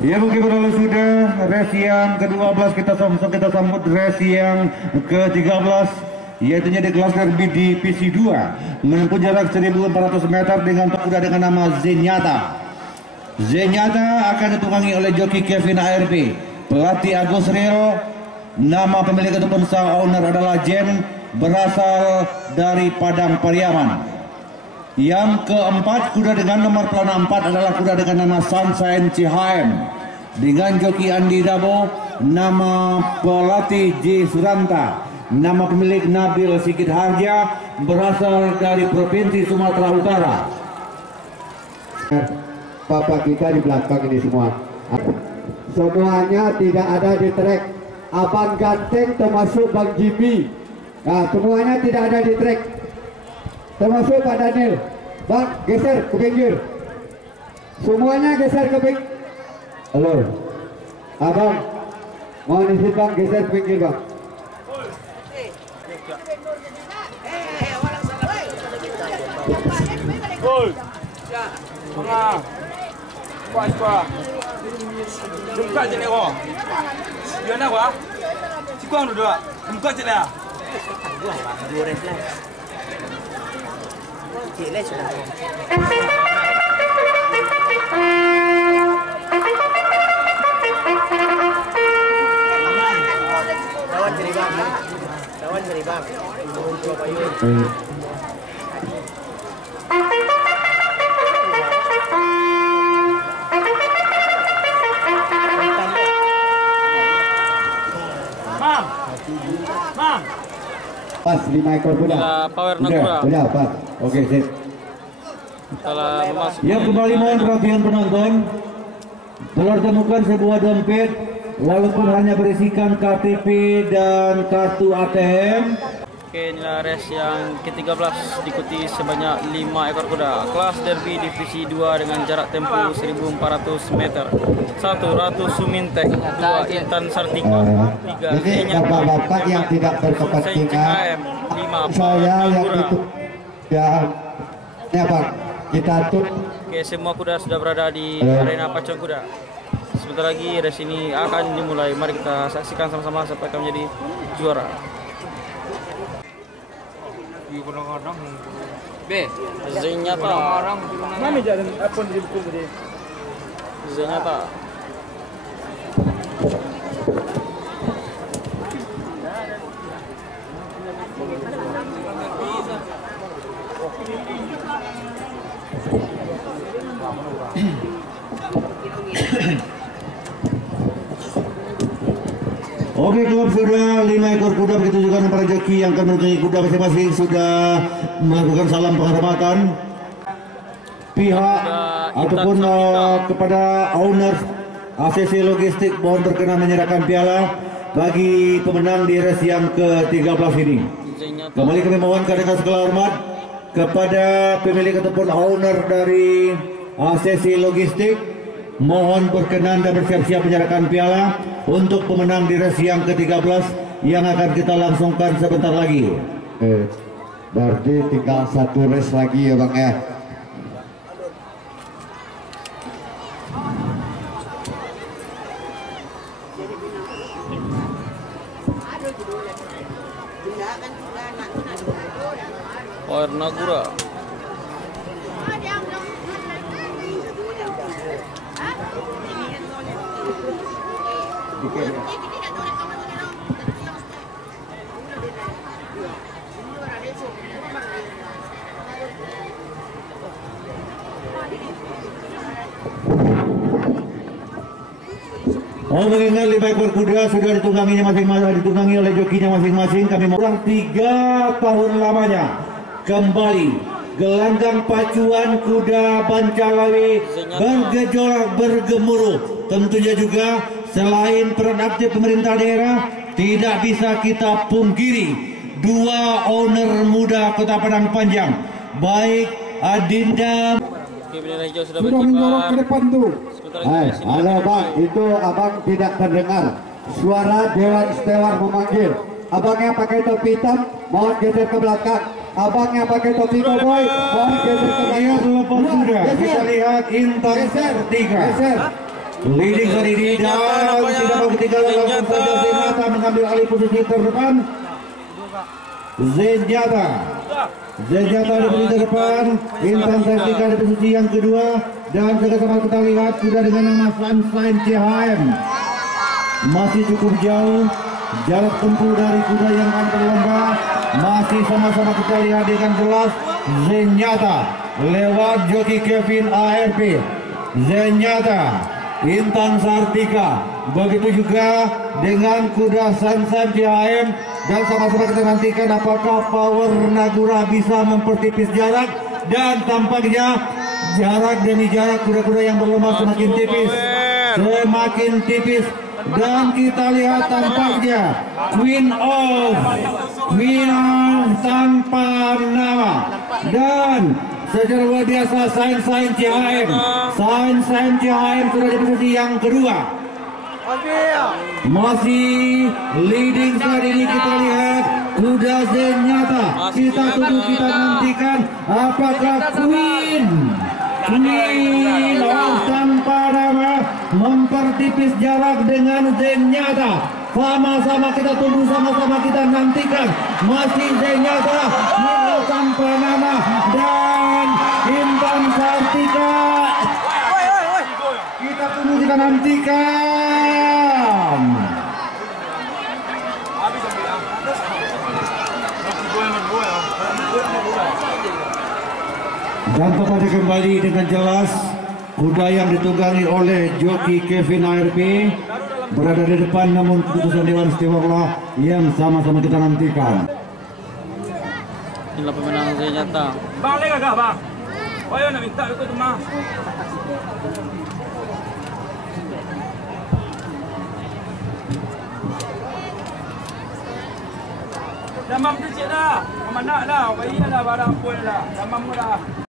Ya mungkin berlalu sudah race yang ke-12, kita sambut race yang ke-13, yaitu di kelas derby divisi 2 menempuh jarak 1400 meter dengan kuda dengan nama Zenyata. Zenyata akan ditunggangi oleh joki Kevin ARP, pelatih Agus Ril. Nama pemilik ataupun sang owner adalah Jen, berasal dari Padang Pariaman. Yang keempat, kuda dengan nomor pelana 4 adalah kuda dengan nama Sunshine Cihaem dengan joki Andi Dabo. Nama pelatih J Suranta, nama pemilik Nabil Sigit Harja, berasal dari Provinsi Sumatera Utara. Bapak kita di belakang ini semua, semuanya tidak ada di trek. Abang Ganteng termasuk Bang Jimmy, nah semuanya tidak ada di trek, termasuk Pak Daniel. Bang geser ke pinggir, semuanya geser ke pinggir. Halo abang, mohon izin bang, geser ke pinggir bang. Buka je leko. Dia nak apa? Cikong dulu. Buka je lah. Dua res lah. Cik sudah. Lawan ceri bang. Lawan ceri bang. Pas 5 ekor kuda. Power Nagura. Udah pas. Oke sip. Ya kembali mohon perhatian penonton. Telah ditemukan sebuah dompet, walaupun hanya berisikan KTP dan kartu ATM. Oke, inilah race yang ke-13 diikuti sebanyak 5 ekor kuda. Kelas derby divisi 2 dengan jarak tempuh 1400 meter. 1 Ratu Sumintek, 2 Intan Sartika, 3 Ini bapak-bapak yang tidak berkepentingan, 5 saya yang itu ya bang, kita tuh. Oke, semua kuda sudah berada di arena pacuan kuda. Sebentar lagi race ini akan dimulai. Mari kita saksikan sama-sama sampai kami menjadi juara. Zenyata. Mana jalan apa di buku tadi? Zenyata. Oke, klub sudah 5 ekor kuda, begitu juga para joki yang akan menunggangi kuda masing-masing sudah melakukan salam penghormatan. Pihak ataupun kepada owner ACC Logistik mohon berkenan menyerahkan piala bagi pemenang di race yang ke-13 ini. Kembali kami mohonkan dengan segala hormat kepada pemilik ataupun owner dari ACC Logistik, mohon berkenan dan bersiap-siap menyerahkan piala untuk pemenang di race yang ke-13 yang akan kita langsungkan sebentar lagi. Berarti tinggal 1 race lagi ya bang ya. Power Nagura. Oh, mengingat 5 ekor kuda sudah ditungganginya masing-masing, ditunggangi oleh jokinya masing-masing. Kami kurang 3 tahun lamanya kembali gelanggang pacuan kuda Bancalawi bergejolak bergemuruh. Tentunya juga selain peran aktif pemerintah daerah, tidak bisa kita pungkiri 2 owner muda Kota Padang Panjang, baik Adinda. Sudah mendorong ke depan tuh. Halo bang, itu abang tidak terdengar suara Dewan Istewar memanggil. Abangnya pakai topi hitam, mohon geser ke belakang. Abangnya pakai topi cowboy, mohon geser ke belakang. Sudah kita lihat Intan Sartika. Geser. leading saat ini dan tidak mau ketinggalan langsung saja Zenyatta mengambil alih posisi terdepan. Zenyatta di posisi terdepan, Intan Sartika di posisi yang kedua, dan sama kita lihat sudah dengan nama Sunshine CHM masih cukup jauh jarak tempuh dari kuda yang akan berlomba. Masih sama-sama kita lihat dengan jelas Zenyatta lewat joki Kevin ARP, Zenyatta, Intan Sartika, begitu juga dengan kuda Sunshine CHM. Dan sama-sama kita nantikan apakah Power Nagura bisa mempertipis jarak, dan tampaknya jarak demi jarak kuda-kuda yang berlomba semakin tipis, dan kita lihat tampaknya Queen of tanpa nama, dan secara luar biasa Sunshine CHM sudah di posisi yang kedua. Masih leading saat ini kita lihat kuda Zenyatta. Kita tunggu, kita nantikan apakah Queen of tanpa nama mempertipis jarak dengan Zenyatta. Sama-sama kita tunggu, sama-sama kita nantikan. Masih Zenyatta, Queen of tanpa nama, dan Intan Sartika. Kita tunggu, kita nantikan. Dan kepada kembali dengan jelas kuda yang ditunggangi oleh joki Kevin ARP berada di depan, namun keputusan Dewan Istimewa yang sama-sama kita nantikan. Inilah pemenang Zenyatta. Bang, lega gak bang? Ayo nak minta ikut rumah. Damam tu cik dah. Mana dah? Bayi dah barang pun dah. Damam dah.